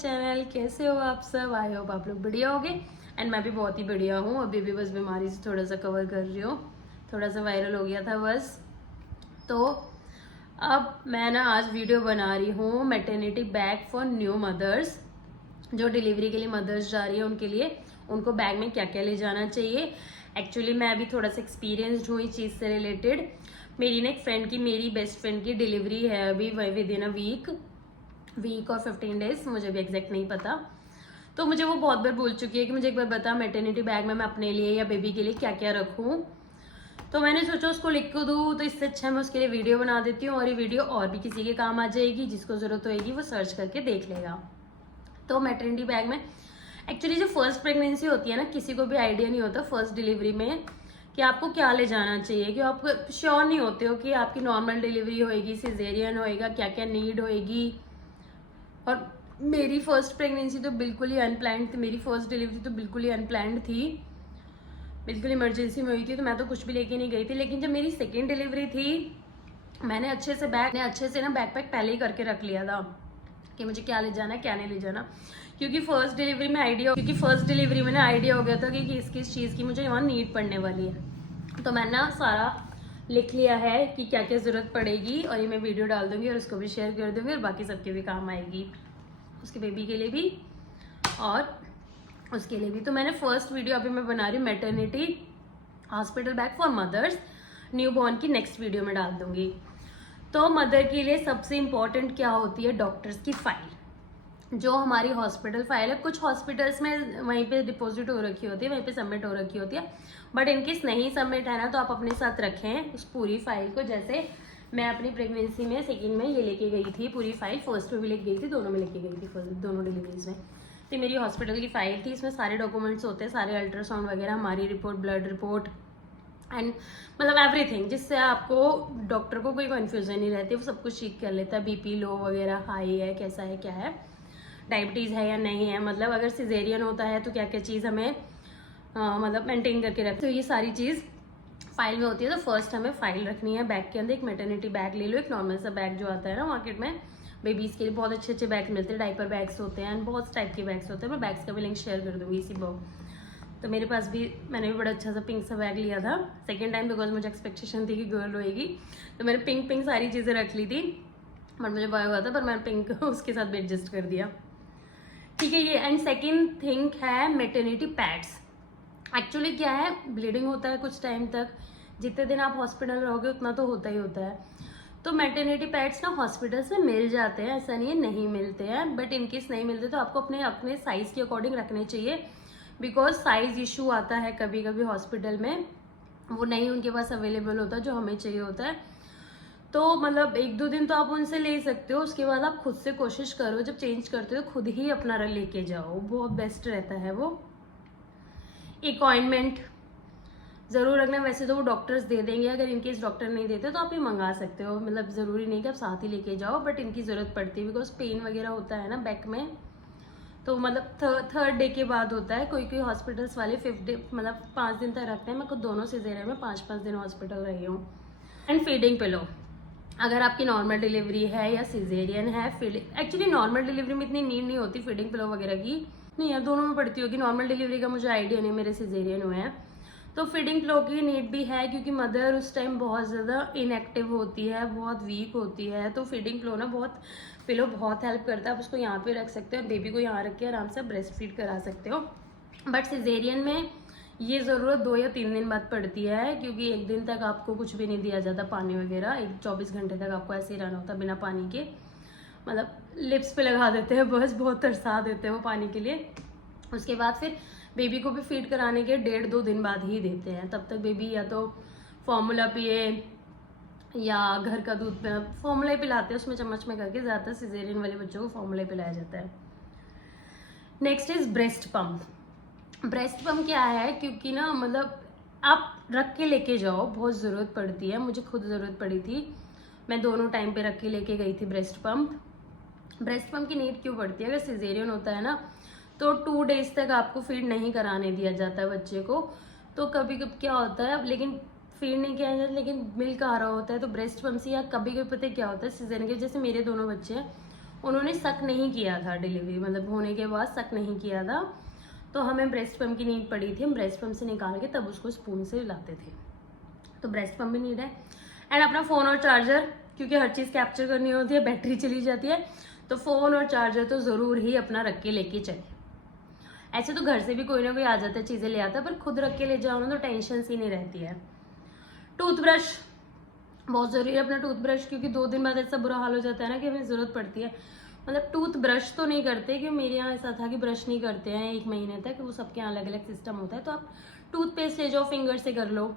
Channel. कैसे हो आप सब? आई होप आप लोग बढ़िया होगे एंड मैं भी बहुत ही बढ़िया हूँ। अभी भी बस बीमारी से थोड़ा सा कवर कर रही हूँ, थोड़ा सा वायरल हो गया था बस। तो अब मैं ना आज वीडियो बना रही हूँ maternity bag for new mothers. जो डिलीवरी के लिए मदर्स जा रही है उनके लिए, उनको बैग में क्या क्या ले जाना चाहिए। एक्चुअली मैं अभी थोड़ा सा एक्सपीरियंसड हूँ इस चीज़ से रिलेटेड। मेरी ना एक फ्रेंड की, मेरी बेस्ट फ्रेंड की डिलीवरी है अभी विद इन अ वीक और 15 डेज, मुझे भी एग्जैक्ट नहीं पता। तो मुझे वो बहुत बार बोल चुकी है कि मुझे एक बार बता मैटरनिटी बैग में मैं अपने लिए या बेबी के लिए क्या क्या रखूँ। तो मैंने सोचा उसको लिख को दूँ, तो इससे अच्छा मैं उसके लिए वीडियो बना देती हूँ और ये वीडियो और भी किसी के काम आ जाएगी, जिसको ज़रूरत होएगी वो सर्च करके देख लेगा। तो मैटरनिटी बैग में एक्चुअली जो फर्स्ट प्रेगनेंसी होती है ना, किसी को भी आइडिया नहीं होता फर्स्ट डिलीवरी में कि आपको क्या ले जाना चाहिए, कि आप श्योर नहीं होते हो कि आपकी नॉर्मल डिलीवरी होएगी, सिजेरियन होएगा, क्या क्या नीड होएगी। और मेरी फर्स्ट प्रेगनेंसी तो बिल्कुल ही अनप्लान्ड थी, मेरी फर्स्ट डिलीवरी तो बिल्कुल ही अनप्लान्ड थी, बिल्कुल इमरजेंसी में हुई थी, तो मैं तो कुछ भी लेके नहीं गई थी। लेकिन जब मेरी सेकेंड डिलीवरी थी, मैंने अच्छे से ना बैकपैक पहले ही करके रख लिया था कि मुझे क्या ले जाना है क्या नहीं ले जाना, क्योंकि फर्स्ट डिलीवरी में ना आइडिया हो गया था कि किस किस चीज़ की मुझे वहाँ नीड पड़ने वाली है। तो मैंने ना सारा लिख लिया है कि क्या क्या ज़रूरत पड़ेगी, और ये मैं वीडियो डाल दूंगी और उसको भी शेयर कर दूंगी, और बाकी सबके भी काम आएगी, उसके बेबी के लिए भी और उसके लिए भी। तो मैंने फर्स्ट वीडियो अभी मैं बना रही हूँ maternity hospital bag for mothers, newborn की नेक्स्ट वीडियो में डाल दूंगी। तो मदर के लिए सबसे इम्पॉर्टेंट क्या होती है? डॉक्टर्स की फाइल, जो हमारी हॉस्पिटल फाइल है। कुछ हॉस्पिटल्स में वहीं पे डिपॉजिट हो रखी होती है, वहीं पे सबमिट हो रखी होती है, बट इनकेस नहीं सबमिट है ना, तो आप अपने साथ रखें उस पूरी फाइल को। जैसे मैं अपनी प्रेगनेंसी में सेकेंड में ये लेके गई थी पूरी फाइल, फर्स्ट में भी लेके गई थी, दोनों में लेके गई थी, दोनों डिलीवरीज में। तो मेरी हॉस्पिटल की फाइल थी, इसमें सारे डॉक्यूमेंट्स होते हैं, सारे अल्ट्रासाउंड वगैरह, हमारी रिपोर्ट, ब्लड रिपोर्ट एंड मतलब एवरीथिंग, जिससे आपको डॉक्टर को कोई कन्फ्यूजन नहीं रहती, वो सब कुछ चेक कर लेता है, बीपी लो वगैरह, हाई है, कैसा है, क्या है, डायबिटीज़ है या नहीं है, मतलब अगर सिजेरियन होता है तो क्या क्या चीज़ हमें मतलब मेंटेन करके रखते। तो ये सारी चीज़ फाइल में होती है। तो फर्स्ट हमें फाइल रखनी है बैग के अंदर। एक मैटरनिटी बैग ले लो, एक नॉर्मल सा बैग जो आता है ना मार्केट में बेबीज़ के लिए, बहुत अच्छे अच्छे बैग मिलते हैं, डाइपर बैग्स होते हैं, बहुत टाइप के बैग्स होते हैं। मैं बैग्स का भी लिंक शेयर कर दूँगी इसी बॉक्स। तो मेरे पास भी, मैंने भी बड़ा अच्छा सा पिंक सा बैग लिया था सेकेंड टाइम, बिकॉज मुझे एक्सपेक्टेशन थी कि गर्ल होएगी, तो मैंने पिंक सारी चीज़ें रख ली थी, बट मुझे बॉय हुआ था, पर मैंने पिंक उसके साथ भी एडजस्ट कर दिया, ठीक है ये। एंड सेकेंड थिंग है मैटरनिटी पैड्स। एक्चुअली क्या है, ब्लीडिंग होता है कुछ टाइम तक, जितने दिन आप हॉस्पिटल रहोगे उतना तो होता ही होता है। तो मैटरनिटी पैड्स ना हॉस्पिटल से मिल जाते हैं, ऐसा नहीं है नहीं मिलते हैं, बट इनकेस नहीं मिलते तो आपको अपने अपने साइज़ के अकॉर्डिंग रखने चाहिए, बिकॉज साइज इशू आता है कभी कभी हॉस्पिटल में, वो नहीं उनके पास अवेलेबल होता जो हमें चाहिए होता है। तो मतलब 1-2 दिन तो आप उनसे ले सकते हो, उसके बाद आप खुद से कोशिश करो, जब चेंज करते हो खुद ही अपना लेके जाओ, बहुत बेस्ट रहता है वो। एक ऑइंटमेंट ज़रूर रखना, वैसे तो वो डॉक्टर्स दे देंगे, अगर इनकेस डॉक्टर नहीं देते तो आप ये मंगा सकते हो, मतलब ज़रूरी नहीं कि आप साथ ही लेके जाओ, बट इनकी ज़रूरत पड़ती है बिकॉज पेन वगैरह होता है ना बैक में, तो मतलब थर्ड डे के बाद होता है। कोई कोई हॉस्पिटल्स वाले 5th डे मतलब 5 दिन तक रखते हैं। मैं खुद दोनों सिजेरियन में 5-5 दिन हॉस्पिटल रही हूँ। एंड फीडिंग पिलो, अगर आपकी नॉर्मल डिलीवरी है या सिजेरियन है, एक्चुअली नॉर्मल डिलीवरी में इतनी नीड नहीं होती फीडिंग पिलो वगैरह की, नहीं यार दोनों में पड़ती होगी, नॉर्मल डिलीवरी का मुझे आइडिया नहीं, मेरे सिजेरियन हुए हैं। तो फीडिंग पिलो की नीड भी है, क्योंकि मदर उस टाइम बहुत ज़्यादा इनएक्टिव होती है, बहुत वीक होती है, तो फीडिंग पिलो बहुत हेल्प करता है। आप उसको यहाँ पे रख सकते हो, बेबी को यहाँ रख के आराम से ब्रेस्ट फीड करा सकते हो। बट सिजेरियन में ये ज़रूरत 2 या 3 दिन बाद पड़ती है, क्योंकि एक दिन तक आपको कुछ भी नहीं दिया जाता, पानी वगैरह, 24 घंटे तक आपको ऐसे ही रहना होता बिना पानी के, मतलब लिप्स पे लगा देते हैं बस, बहुत तरसा देते हैं वो पानी के लिए। उसके बाद फिर बेबी को भी फीड कराने के 1.5-2 दिन बाद ही देते हैं, तब तक बेबी या तो फॉर्मूला पिए या घर का दूध, फॉर्मूला ही पिलाते हैं उसमें चम्मच में करके, ज़्यादातर सिजेरियन वाले बच्चों को फॉर्मूला ही पिलाया जाता है। Next is breast pump. Breast pump क्या है, क्योंकि ना मतलब आप रख के लेके जाओ, बहुत ज़रूरत पड़ती है, मुझे खुद ज़रूरत पड़ी थी, मैं दोनों टाइम पे रख के लेके गई थी ब्रेस्ट पम्प। ब्रेस्ट पम्प की नीड क्यों पड़ती है? अगर सिजेरियन होता है ना तो 2 डेज तक आपको फीड नहीं कराने दिया जाता है बच्चे को, तो कभी कभी क्या होता है, लेकिन फीड नहीं किया जाता लेकिन मिल्क आ रहा होता है, तो ब्रेस्ट पम्प से, या कभी कभी पता है क्या होता है सिजेरियन के, जैसे मेरे दोनों बच्चे हैं उन्होंने शक नहीं किया था डिलीवरी मतलब होने के बाद, शक नहीं किया था। तो हमें ब्रेस्ट पम्प की नीड पड़ी थी, हम ब्रेस्ट पम्प से निकाल के तब उसको स्पून से लाते थे। तो ब्रेस्ट पम्प भी नीड है। एंड अपना फ़ोन और चार्जर, क्योंकि हर चीज़ कैप्चर करनी होती है, बैटरी चली जाती है, तो फ़ोन और चार्जर तो ज़रूर ही अपना रख के लेके चले। ऐसे तो घर से भी कोई ना कोई आ जाता है, चीज़ें ले आता है, पर खुद रख के ले जाओ ना तो टेंशन सी नहीं रहती है। टूथब्रश बहुत ज़रूरी है, अपना टूथब्रश, क्योंकि 2 दिन बाद ऐसा बुरा हाल हो जाता है ना कि हमें ज़रूरत पड़ती है। मतलब टूथब्रश तो नहीं करते, क्योंकि मेरे यहाँ ऐसा था कि ब्रश नहीं करते हैं 1 महीने तक, वो सबके यहाँ अलग अलग सिस्टम होता है। तो आप टूथपेस्ट ले जाओ, फिंगर से कर लो।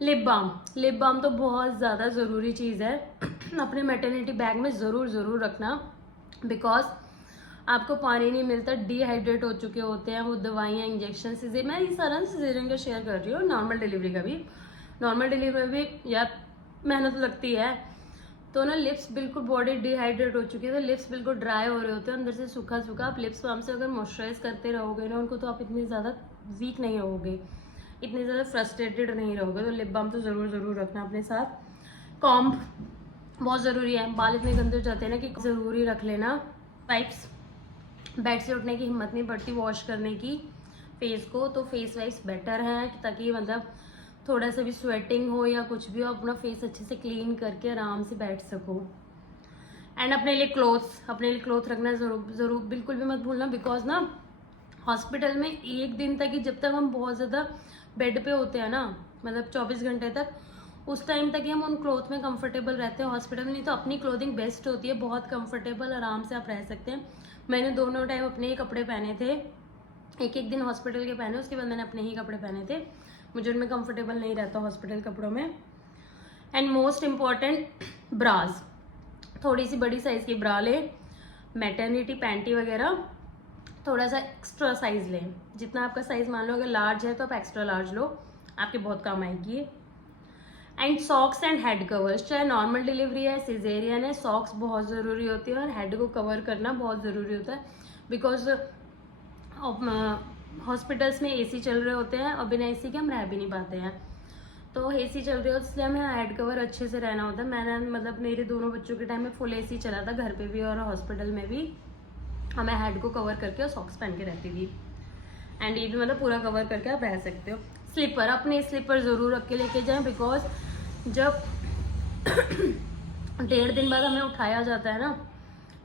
लिप बाम तो बहुत ज़्यादा ज़रूरी चीज़ है अपने मैटरनिटी बैग में ज़रूर रखना, बिकॉज आपको पानी नहीं मिलता, डिहाइड्रेट हो चुके होते हैं, वो दवाइयाँ, इंजेक्शन, सीजर, मैं ये सारा सीजरिंग का शेयर कर रही हूँ, नॉर्मल डिलीवरी का भी। नॉर्मल डिलीवरी में भी यार मेहनत लगती है, तो ना लिप्स बिल्कुल, बॉडी डिहाइड्रेट हो चुकी है, तो लिप्स बिल्कुल ड्राई हो रहे होते हैं, अंदर से सूखा। आप लिप्स बाम से अगर मॉइस्चराइज करते रहोगे ना उनको, तो आप इतनी ज़्यादा वीक नहीं रहोगे, इतने ज़्यादा फ्रस्ट्रेटेड नहीं रहोगे। तो लिप बाम तो ज़रूर रखना अपने साथ। कॉम्ब बहुत ज़रूरी है, बाल इतने गंदे हो जाते हैं ना कि ज़रूरी रख लेना। वाइप्स, बेड से उठने की हिम्मत नहीं पड़ती वॉश करने की फेस को, तो फेस वाइप्स बेटर हैं, ताकि मतलब थोड़ा सा भी स्वेटिंग हो या कुछ भी हो, अपना फेस अच्छे से क्लीन करके आराम से बैठ सको। एंड अपने लिए क्लोथ रखना ज़रूर बिल्कुल भी मत भूलना, बिकॉज ना हॉस्पिटल में 1 दिन तक ही, जब तक हम बहुत ज़्यादा बेड पे होते हैं ना, मतलब 24 घंटे तक, उस टाइम तक ही हम उन क्लोथ में कंफर्टेबल रहते हैं हॉस्पिटल में। नहीं तो अपनी क्लोथिंग बेस्ट होती है, बहुत कंफर्टेबल, आराम से आप रह सकते हैं। मैंने दोनों टाइम अपने ही कपड़े पहने थे, एक दिन हॉस्पिटल के पहने, उसके बाद मैंने अपने ही कपड़े पहने थे, मुझे उनमें कंफर्टेबल नहीं रहता हॉस्पिटल कपड़ों में। एंड मोस्ट इम्पॉर्टेंट, ब्राज, थोड़ी सी बड़ी साइज़ की ब्रा लें, मैटरनिटी पैंटी वगैरह थोड़ा सा एक्स्ट्रा साइज़ लें, जितना आपका साइज़, मान लो अगर लार्ज है तो आप एक्स्ट्रा लार्ज लो, आपके बहुत काम आएगी। And socks and head covers, चाहे नॉर्मल डिलीवरी है, सिजेरियन है, सॉक्स बहुत ज़रूरी होती है और हेड को कवर करना बहुत ज़रूरी होता है, बिकॉज हॉस्पिटल्स में एसी चल रहे होते हैं और बिना एसी के हम रह भी नहीं पाते हैं। तो एसी चल रही हो, इसलिए हमें हेड कवर अच्छे से रहना होता है। मैंने मतलब मेरे दोनों बच्चों के टाइम में फुल एसी चला था, घर पे भी और हॉस्पिटल में भी, मैं हेड को कवर करके और सॉक्स पहन के रहती थी। एंड ये भी मतलब पूरा कवर करके आप रह सकते हो। स्लीपर, अपने स्लीपर ज़रूर रख के लेके जाएं, बिकॉज जब 1.5 दिन बाद हमें उठाया जाता है ना,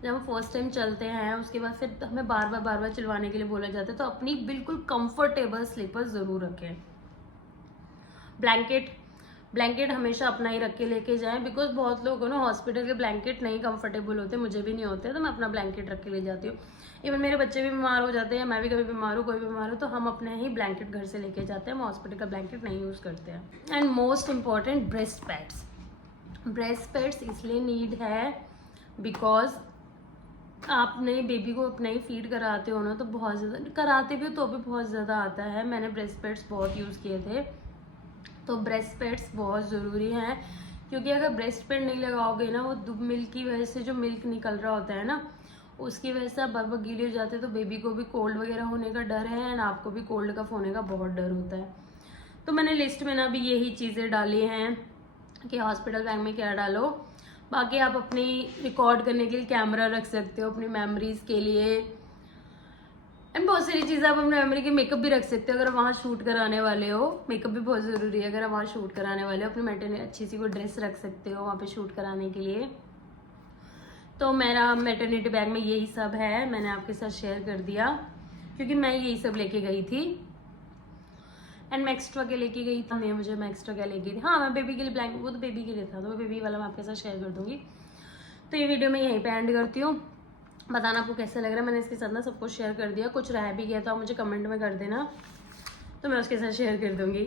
जब हम फर्स्ट टाइम चलते हैं, उसके बाद फिर हमें बार बार चिलवाने के लिए बोला जाता है, तो अपनी बिल्कुल कंफर्टेबल स्लीपर ज़रूर रखें। ब्लैंकेट हमेशा अपना ही रख के लेके जाएं, बिकॉज बहुत लोग ना हॉस्पिटल के ब्लैंकेट नहीं कंफर्टेबल होते, मुझे भी नहीं होते, तो मैं अपना ब्लैंकेट रख के ले जाती हूँ। इवन मेरे बच्चे भी बीमार हो जाते हैं, मैं भी कभी बीमार हूँ, कोई बीमार हो, तो हम अपने ही ब्लैंकेट घर से लेके जाते हैं, हम हॉस्पिटल का ब्लैंकेट नहीं यूज़ करते हैं। And most important, breast pads इसलिए नीड है बिकॉज आपने बेबी को अपना ही फीड कराते हो ना, तो बहुत ज़्यादा कराते भी हो तो भी बहुत ज़्यादा आता है। मैंने ब्रेस्ट पैड्स बहुत यूज़ किए थे, तो ब्रेस्ट पैड्स बहुत ज़रूरी हैं, क्योंकि अगर ब्रेस्ट पैड नहीं लगाओगे ना, वो मिल्क की वजह से जो मिल्क निकल रहा होता है ना, उसकी वजह से आप बार बार गीले हो जाते हैं, तो बेबी को भी कोल्ड वगैरह होने का डर है एंड आपको भी कोल्ड कफ होने का बहुत डर होता है। तो मैंने लिस्ट में ना भी यही चीज़ें डाली हैं कि हॉस्पिटल बैग में क्या डालो। बाकी आप अपनी रिकॉर्ड करने के लिए कैमरा रख सकते हो, अपनी मेमोरीज के लिए, एंड बहुत सारी चीज़ें आप अपने मेमोरी के, मेकअप भी रख सकते हो अगर वहाँ शूट कराने वाले हो। मेकअप भी बहुत ज़रूरी है अगर आप वहाँ शूट कराने वाले हो। अपनी मैटरनिटी अच्छी सी कोई ड्रेस रख सकते हो वहाँ पे शूट कराने के लिए। तो मेरा मैटरनिटी बैग में यही सब है, मैंने आपके साथ शेयर कर दिया क्योंकि मैं यही सब लेके गई थी। एंड मैं एक्स्ट्रा के लेके गई थी, मैं एक्स्ट्रा क्या लेके गई थी, हाँ मैं बेबी के लिए ब्लैंकेट, वो तो बेबी के लिए था, तो बेबी वाला मैं आपके साथ शेयर कर दूंगी। तो ये वीडियो मैं यहीं पे एंड करती हूँ। बताना आपको कैसा लग रहा है, मैंने इसके साथ ना सब कुछ शेयर कर दिया, कुछ रह भी गया तो आप मुझे कमेंट में कर देना, तो मैं उसके साथ शेयर कर दूंगी।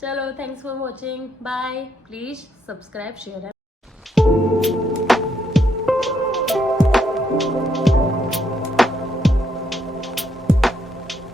चलो, thanks for watching, bye, please subscribe, share.